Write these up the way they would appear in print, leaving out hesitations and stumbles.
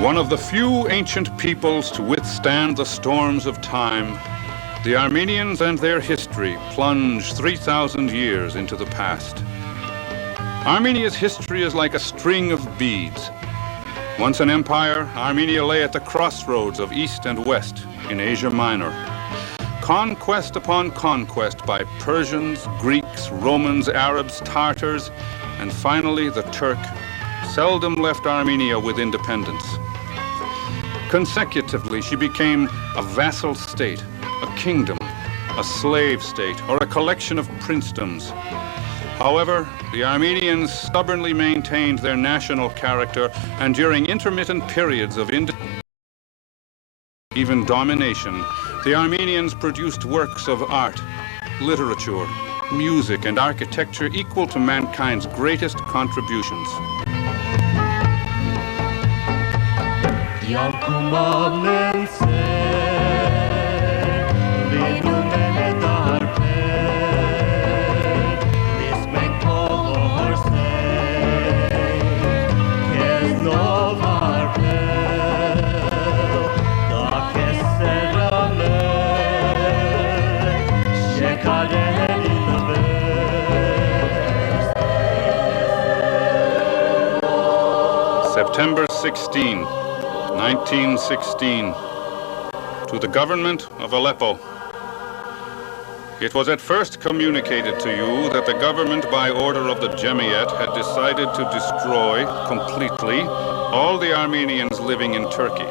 One of the few ancient peoples to withstand the storms of time, the Armenians and their history plunge 3,000 years into the past. Armenia's history is like a string of beads. Once an empire, Armenia lay at the crossroads of East and West in Asia Minor. Conquest upon conquest by Persians, Greeks, Romans, Arabs, Tartars, and finally the Turk seldom left Armenia with independence. Consecutively, she became a vassal state, a kingdom, a slave state, or a collection of princedoms. However, the Armenians stubbornly maintained their national character, and during intermittent periods of even domination, the Armenians produced works of art, literature, music, and architecture equal to mankind's greatest contributions. September 16, 1916, to the government of Aleppo. It was at first communicated to you that the government, by order of the Cemiyet, had decided to destroy completely all the Armenians living in Turkey.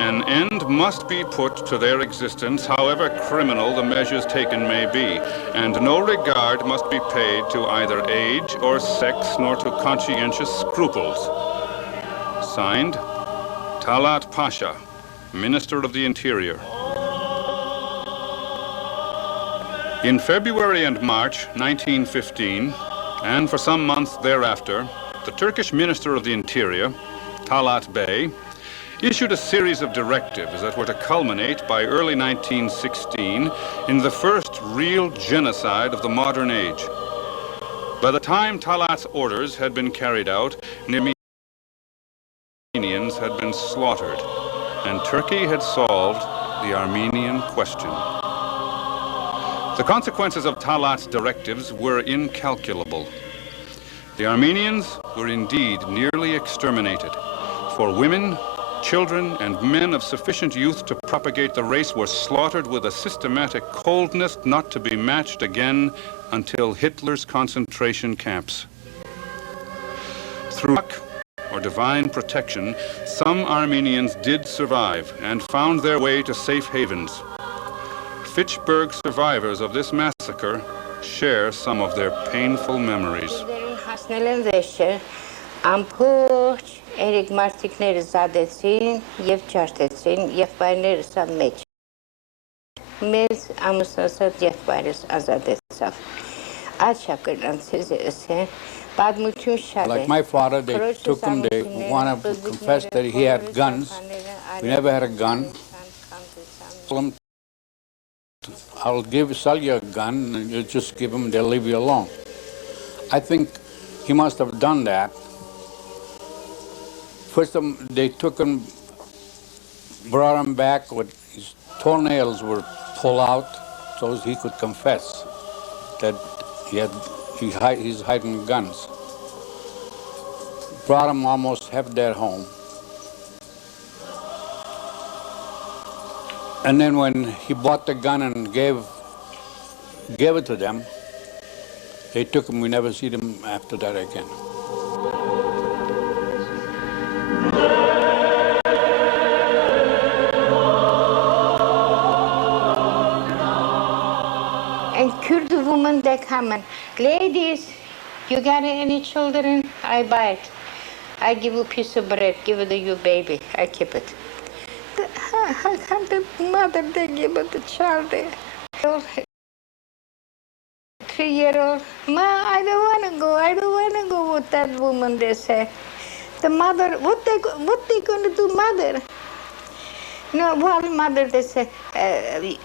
An end must be put to their existence, however criminal the measures taken may be, and no regard must be paid to either age or sex, nor to conscientious scruples. Signed, Talat Pasha, Minister of the Interior. In February and March 1915, and for some months thereafter, the Turkish Minister of the Interior, Talat Bey, issued a series of directives that were to culminate by early 1916 in the first real genocide of the modern age. By the time Talat's orders had been carried out, nearly Armenians had been slaughtered, and Turkey had solved the Armenian question. The consequences of Talat's directives were incalculable. The Armenians were indeed nearly exterminated, for women, children, and men of sufficient youth to propagate the race were slaughtered with a systematic coldness not to be matched again until Hitler's concentration camps. Through luck or divine protection, some Armenians did survive and found their way to safe havens. Fitchburg survivors of this massacre share some of their painful memories. Like my father, they took him, they wanted to confess that he had guns. We never had a gun. I'll sell you a gun, and you just give them, they'll leave you alone. I think he must have done that. First, they took him, brought him back with his toenails were pulled out so he could confess that he's hiding guns. Brought him almost half their home. And then when he bought the gun and gave it to them, they took him. We never see them after that again. And Kurd women, they come and, ladies, you got any children? I buy it. I give you a piece of bread, give it to your baby, I keep it. How come the mother, they give it the child? 3-year-old, Ma, I don't want to go. I don't want to go with that woman, they say. The mother, what they going to do, mother? No, well, mother, they say,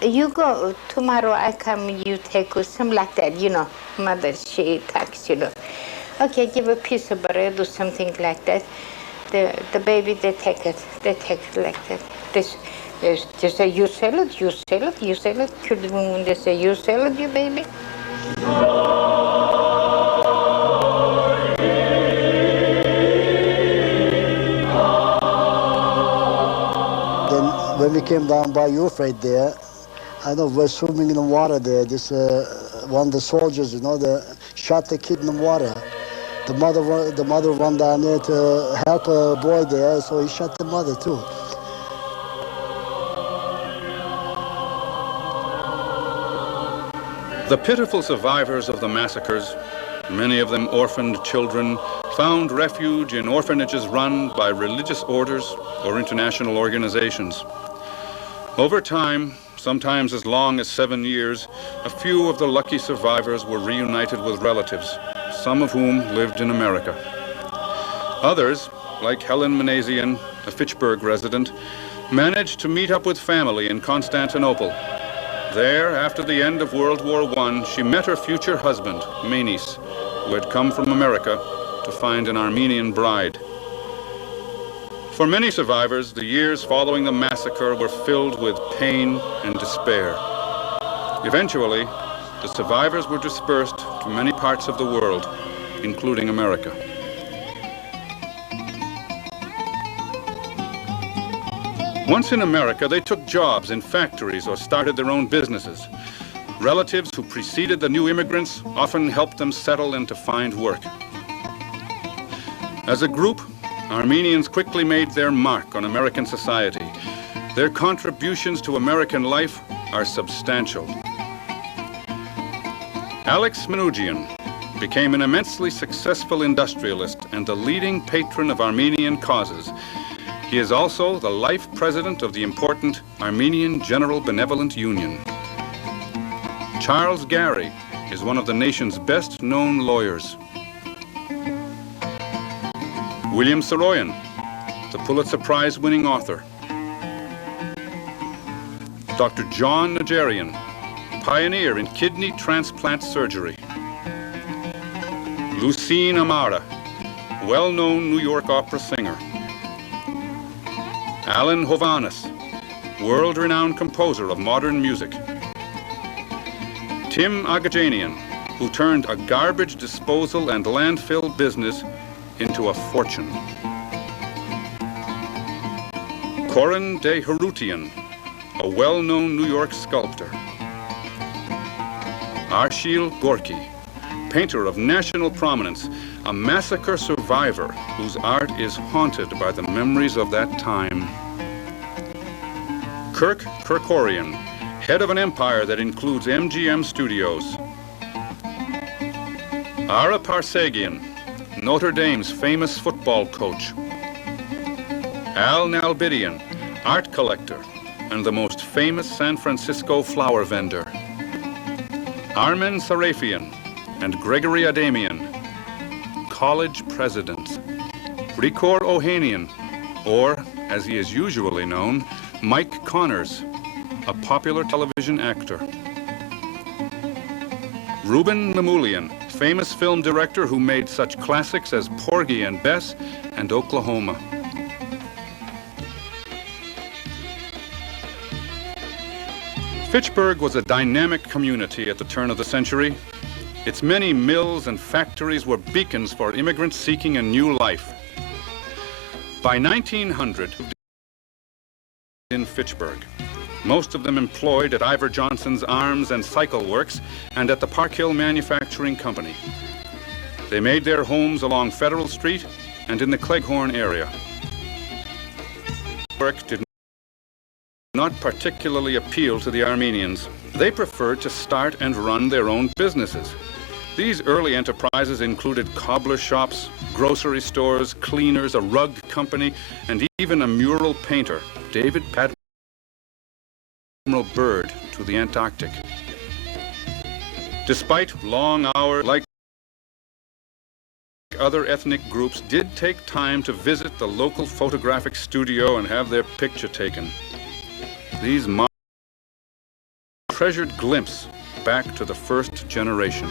you go, tomorrow I come, you take us, something like that, you know. Mother, she talks, you know. Okay, give a piece of bread or something like that. The baby, they take it like that. They say, you sell it, you sell it, you sell it. Kurd woman, they say, you sell it, you baby. When we came down by Euphrates there, I know we're swimming in the water there. This one of the soldiers, you know, shot the kid in the water. The mother went down there to help a boy there, so he shot the mother too. The pitiful survivors of the massacres, many of them orphaned children, found refuge in orphanages run by religious orders or international organizations. Over time, sometimes as long as 7 years, a few of the lucky survivors were reunited with relatives, some of whom lived in America. Others, like Helen Manazian, a Fitchburg resident, managed to meet up with family in Constantinople. There, after the end of World War I, she met her future husband, Menis, who had come from America to find an Armenian bride. For many survivors, the years following the massacre were filled with pain and despair. Eventually, the survivors were dispersed to many parts of the world, including America. Once in America, they took jobs in factories or started their own businesses. Relatives who preceded the new immigrants often helped them settle and to find work. As a group, Armenians quickly made their mark on American society. Their contributions to American life are substantial. Alex Manouchian became an immensely successful industrialist and the leading patron of Armenian causes. He is also the life president of the important Armenian General Benevolent Union. Charles Gary is one of the nation's best-known lawyers. William Saroyan, the Pulitzer Prize-winning author. Dr. John Najarian, pioneer in kidney transplant surgery. Lucine Amara, well-known New York opera singer. Alan Hovhaness, world-renowned composer of modern music. Tim Agajanian, who turned a garbage disposal and landfill business into a fortune. Corin de Harutian, a well-known New York sculptor. Arshil Gorky, painter of national prominence, a massacre survivor whose art is haunted by the memories of that time. Kirk Kerkorian, head of an empire that includes MGM Studios. Ara Parsegian, Notre Dame's famous football coach. Al Nalbidian, art collector and the most famous San Francisco flower vendor. Armen Sarafian and Gregory Adamian, college presidents. Rikor Ohanian, or as he is usually known, Mike Connors, a popular television actor. Ruben Mamoulian, famous film director who made such classics as Porgy and Bess and Oklahoma. Fitchburg was a dynamic community at the turn of the century. Its many mills and factories were beacons for immigrants seeking a new life. By 1900, in Fitchburg, most of them employed at Ivor Johnson's Arms and Cycle Works and at the Park Hill Manufacturing Company. They made their homes along Federal Street and in the Cleghorn area. Work did not particularly appeal to the Armenians. They preferred to start and run their own businesses. These early enterprises included cobbler shops, grocery stores, cleaners, a rug company, and even a mural painter, David Admiral Byrd, to the Antarctic. Despite long hours, like other ethnic groups, did take time to visit the local photographic studio and have their picture taken. These treasured glimpse back to the first generation.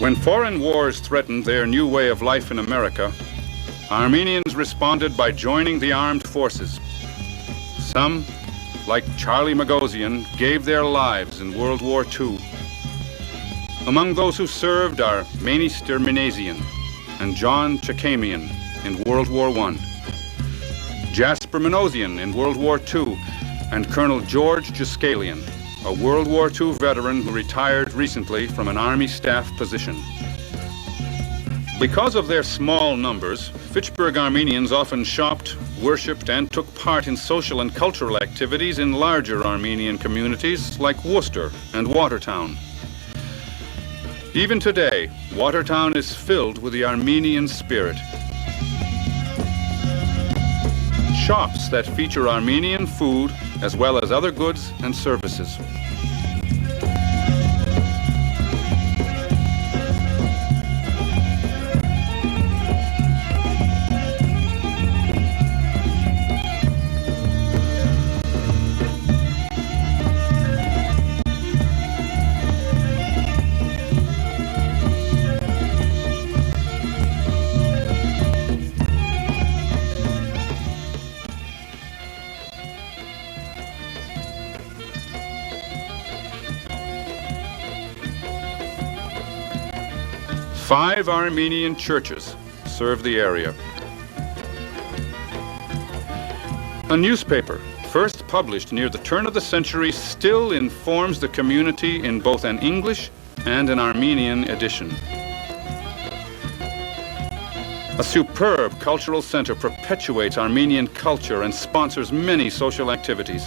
When foreign wars threatened their new way of life in America, Armenians responded by joining the armed forces. Some, like Charlie Magosian, gave their lives in World War II. Among those who served are Menis Terminasian and John Chakamian in World War I, Jasper Manosian in World War II, and Colonel George Juskalian, a World War II veteran who retired recently from an Army staff position. Because of their small numbers, Fitchburg Armenians often shopped, worshipped, and took part in social and cultural activities in larger Armenian communities like Worcester and Watertown. Even today, Watertown is filled with the Armenian spirit. Shops that feature Armenian food as well as other goods and services. Five Armenian churches serve the area. A newspaper, first published near the turn of the century, still informs the community in both an English and an Armenian edition. A superb cultural center perpetuates Armenian culture and sponsors many social activities.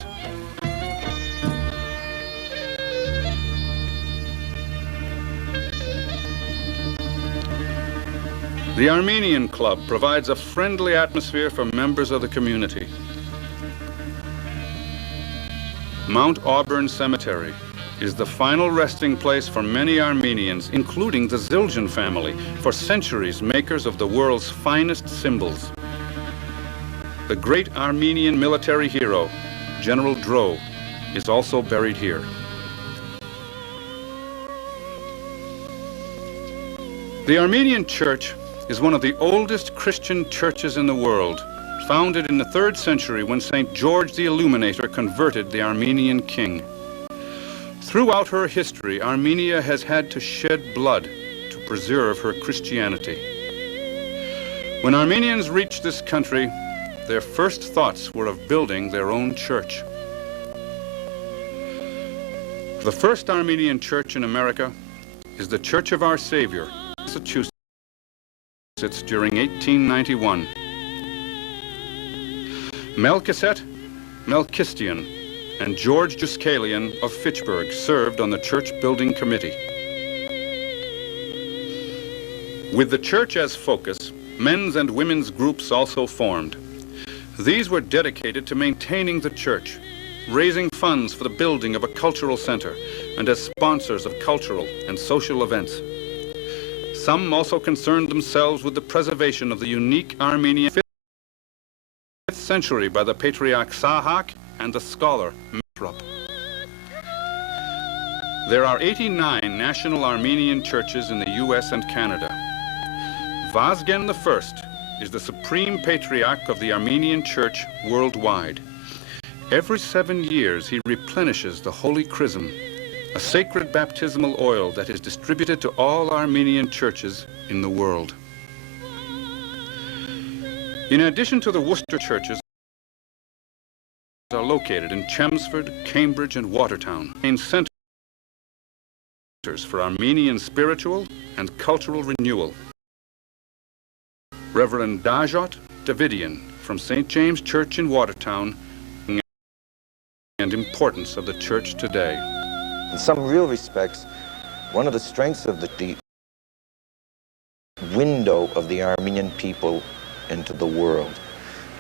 The Armenian Club provides a friendly atmosphere for members of the community. Mount Auburn Cemetery is the final resting place for many Armenians, including the Zildjian family, for centuries makers of the world's finest symbols. The great Armenian military hero, General Dro, is also buried here. The Armenian Church is one of the oldest Christian churches in the world, founded in the 3rd century when St. George the Illuminator converted the Armenian king. Throughout her history, Armenia has had to shed blood to preserve her Christianity. When Armenians reached this country, their first thoughts were of building their own church. The first Armenian church in America is the Church of Our Savior, Massachusetts, during 1891. Melchizedek, Melchistian, and George Juskalian of Fitchburg served on the church building committee. With the church as focus, men's and women's groups also formed. These were dedicated to maintaining the church, raising funds for the building of a cultural center, and as sponsors of cultural and social events. Some also concerned themselves with the preservation of the unique Armenian 5th century by the patriarch Sahak and the scholar Mesrop. There are 89 national Armenian churches in the U.S. and Canada. Vazgen I is the supreme patriarch of the Armenian Church worldwide. Every 7 years he replenishes the Holy Chrism, a sacred baptismal oil that is distributed to all Armenian churches in the world. In addition to the Worcester churches, are located in Chelmsford, Cambridge, and Watertown, main centers for Armenian spiritual and cultural renewal. Reverend Dajot Davidian from St. James Church in Watertown and importance of the church today. In some real respects, one of the strengths of the window of the Armenian people into the world.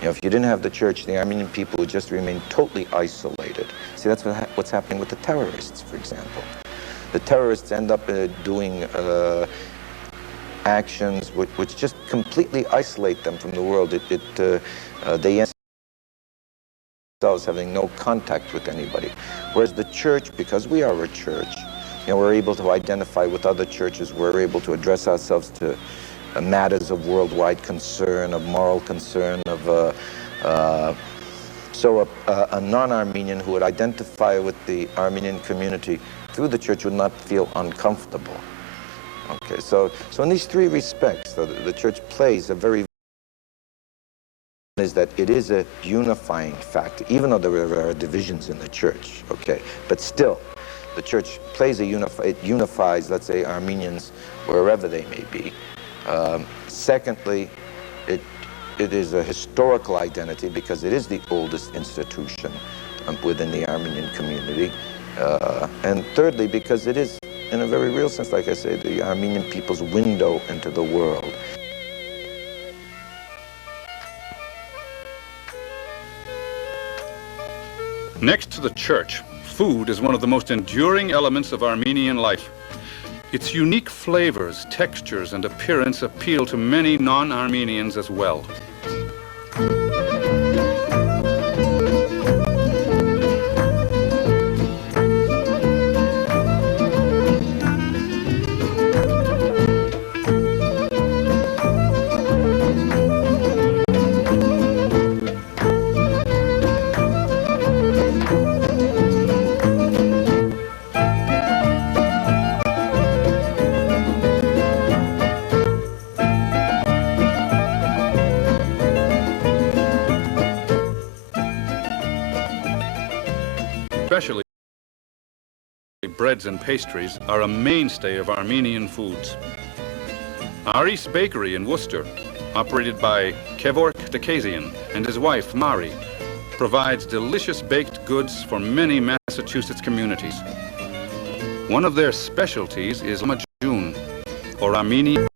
You know, if you didn't have the church, the Armenian people would just remain totally isolated. See, that's what's happening with the terrorists, for example. The terrorists end up doing actions which just completely isolate them from the world. They end themselves having no contact with anybody. Whereas the church, because we are a church, you know, we're able to identify with other churches. We're able to address ourselves to matters of worldwide concern, of moral concern, of so a non-Armenian who would identify with the Armenian community through the church would not feel uncomfortable. Okay, so in these 3 respects, the church plays a very is that it is a unifying factor, even though there are divisions in the church. Okay, but still, the church plays it unifies, let's say, Armenians wherever they may be. Secondly, it is a historical identity because it is the oldest institution within the Armenian community. And thirdly, because it is, in a very real sense, like I say, the Armenian people's window into the world. Next to the church, food is one of the most enduring elements of Armenian life. Its unique flavors, textures, and appearance appeal to many non-Armenians as well. breads and pastries are a mainstay of Armenian foods. Aris Bakery in Worcester, operated by Kevork Dakazian and his wife, Mari, provides delicious baked goods for many Massachusetts communities. One of their specialties is Majun, or Armenian.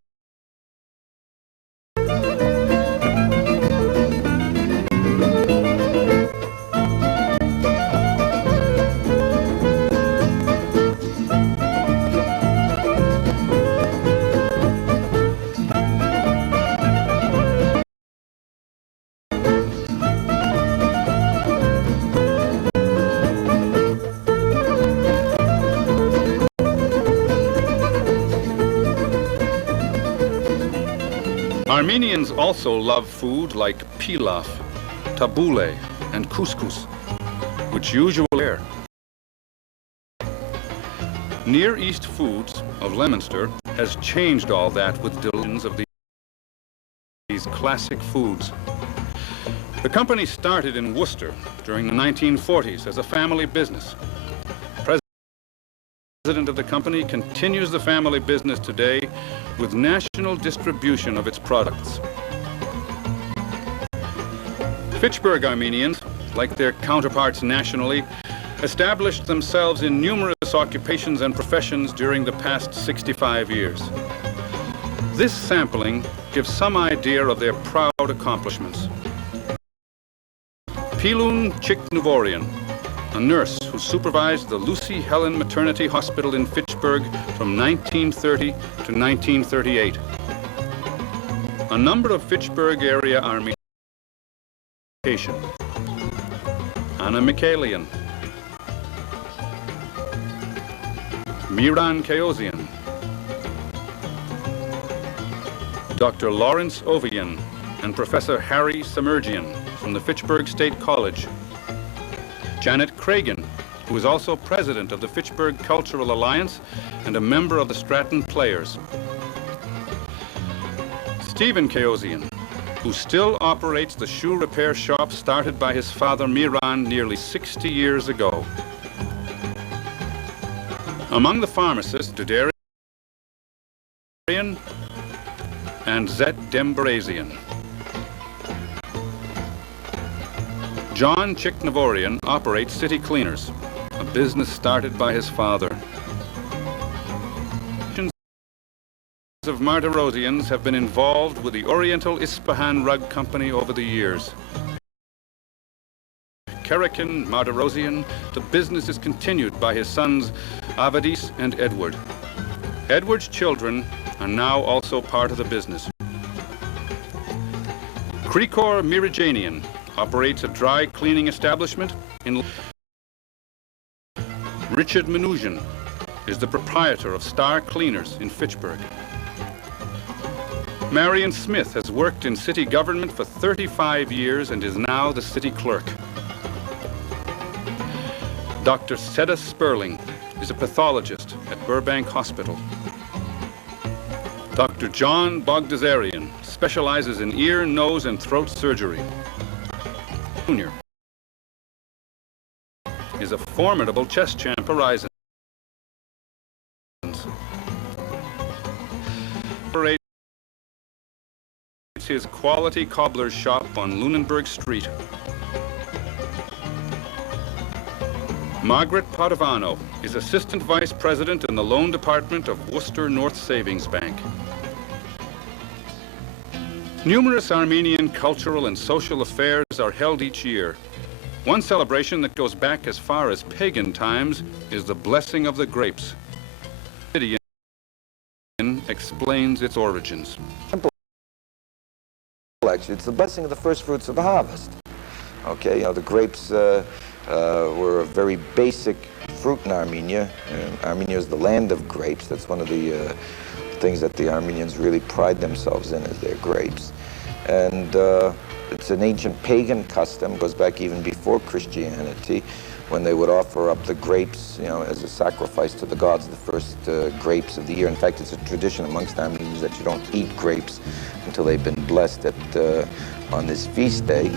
Armenians also love food like pilaf, tabbouleh, and couscous, which usually are. Near East Foods of Leominster has changed all that with delions of these classic foods. The company started in Worcester during the 1940s as a family business. The president of the company continues the family business today with national distribution of its products. Fitchburg Armenians, like their counterparts nationally, established themselves in numerous occupations and professions during the past 65 years. This sampling gives some idea of their proud accomplishments. Pilun Chiknuvorian, a nurse who supervised the Lucy Helen Maternity Hospital in Fitchburg from 1930 to 1938. A number of Fitchburg area Army Anna Mikhalian, Miran Kaosian, Dr. Lawrence Ovian, and Professor Harry Samergian from the Fitchburg State College. Janet Cragen, who is also president of the Fitchburg Cultural Alliance and a member of the Stratton Players. Stephen Kaosian, who still operates the shoe repair shop started by his father Miran nearly 60 years ago. Among the pharmacists, Dudarian and Zet Dembarazian. John Chiknavorian operates City Cleaners, a business started by his father. Of Martirosians have been involved with the Oriental Ispahan Rug Company over the years. Karakin Martirosian, the business is continued by his sons Avadis and Edward. Edward's children are now also part of the business. Krikor Mirijanian operates a dry cleaning establishment in. Richard Mnuchin is the proprietor of Star Cleaners in Fitchburg. Marion Smith has worked in city government for 35 years and is now the city clerk. Dr. Seda Sperling is a pathologist at Burbank Hospital. Dr. John Bogdazarian specializes in ear, nose, and throat surgery. Jr. is a formidable chess champ horizon. His quality cobbler's shop on Lunenburg Street. Margaret Padovano is Assistant Vice President in the Loan Department of Worcester North Savings Bank. Numerous Armenian cultural and social affairs are held each year. One celebration that goes back as far as pagan times is the blessing of the grapes. Explains its origins. Actually, it's the blessing of the first fruits of the harvest. Okay, the grapes were a very basic fruit in Armenia. Armenia is the land of grapes. That's one of the things that the Armenians really pride themselves in, is their grapes. And it's an ancient pagan custom, goes back even before Christianity, when they would offer up the grapes, as a sacrifice to the gods, the first grapes of the year. In fact, it's a tradition amongst Armenians that you don't eat grapes until they've been blessed on this feast day.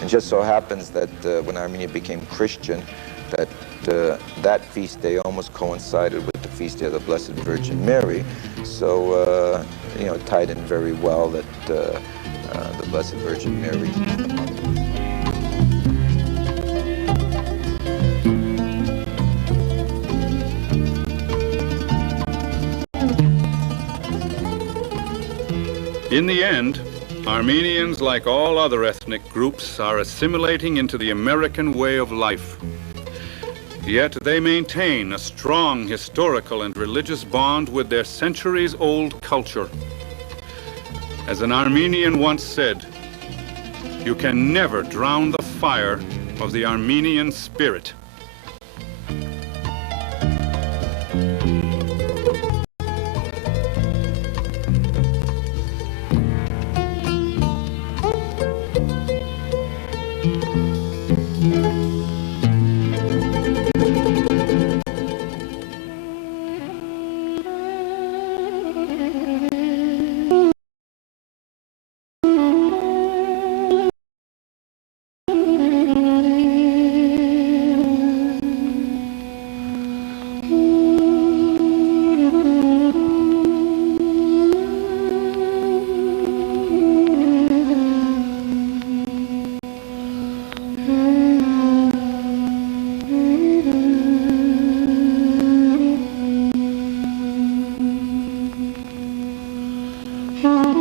And just so happens that when Armenia became Christian, that that feast day almost coincided with the feast day of the Blessed Virgin Mary. So, you know, it tied in very well that the Blessed Virgin Mary. In the end, Armenians, like all other ethnic groups, are assimilating into the American way of life. Yet they maintain a strong historical and religious bond with their centuries-old culture. As an Armenian once said, "You can never drown the fire of the Armenian spirit." Mm-hmm.